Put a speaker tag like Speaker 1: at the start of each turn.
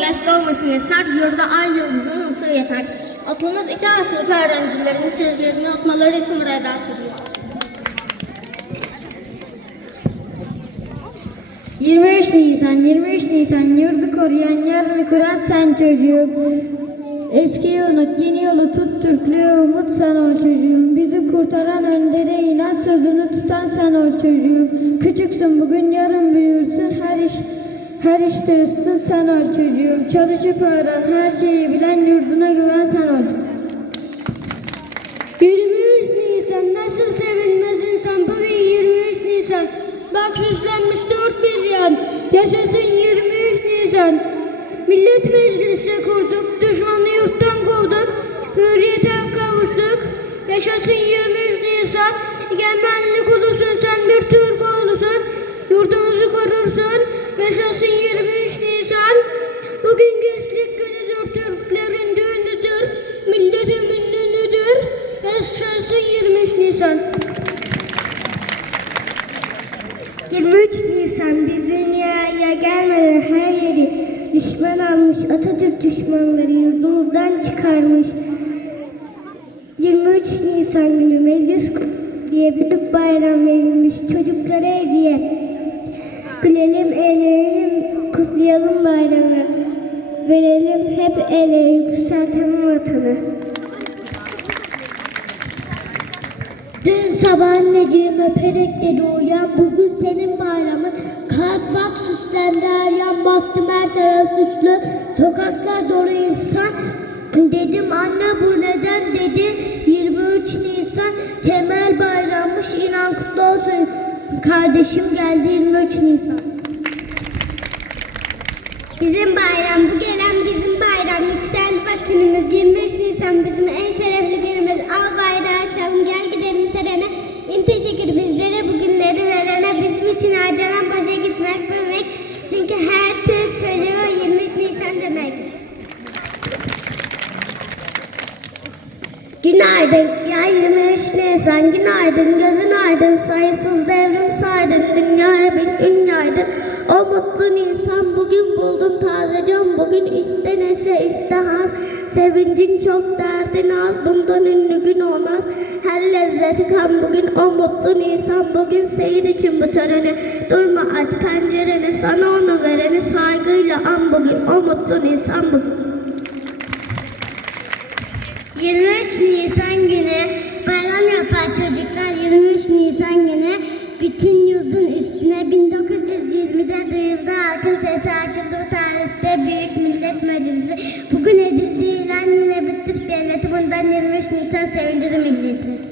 Speaker 1: nesil olmasını ister, yurda ay yıldızının ışığı yeter. Aklımız İTÜ sınıf öğrencilerinin sözlerini okumaları için buraya davet ediyor.
Speaker 2: 23 Nisan, 23 Nisan yurdu koruyan yarını kuran sen çocuğum. Eskiyi unut, yeni yolu tut, Türklüğü umut sen ol çocuğum. Bizi kurtaran öndere inan, sözünü tutan sen ol çocuğum. Küçüksün bugün, yarın büyürsün, her iş her işte üstün sen ol çocuğum. Çalışıp öğren, her şeyi bilen, yurduna güven sen ol.
Speaker 3: 23 Nisan. Nasıl sevinmez insan? Bugün 23 Nisan. Bak süslenmiş dört bir yan. Yaşasın 23 Nisan. Millet meclisi kurduk. Düşmanı yurttan kovduk. Hürriyete kavuştuk. Yaşasın 23 Nisan. Egemenlik 23 Nisan
Speaker 2: bir dünyaya gelmeden her yeri düşman almış Atatürk düşmanları yurdumuzdan çıkarmış. 23 Nisan günü meclis diye büyük bayram verilmiş çocuklara hediye. Gülelim, eğlenelim, kutlayalım bayramı. Verelim hep ele yükseltelim vatanı.
Speaker 3: Dün sabah anneciğim öperek dedi uyan Bugün senin 23 inan kutlu olsun. Kardeşim geldi 23 Nisan. Bizim bayram bu gene Günaydın. Ya 23 Nisan. Günaydın. Gözün aydın. Sayısız devrim saydın. Dünyaya bin ün yaydın. O mutlu Nisan. Bugün buldum taze can. Bugün işte neşe işte haz. Sevincin çok derdin az. Bundan ünlü gün olmaz. Her lezzeti kan. Bugün o mutlu Nisan. Bugün seyir için bu töreni. Durma aç pencereni. Sana onu vereni. Saygıyla an. Bugün O mutlu Nisan. Bugün yapar çocuklar. 23 Nisan günü bütün yurdun üstüne 1920'de duyuldu. Halkın sesi açıldı. O tarihte Büyük Millet Meclisi. Bugün edildi ilan yine bir Türk devleti. Bundan 23 Nisan sevindirdi milleti.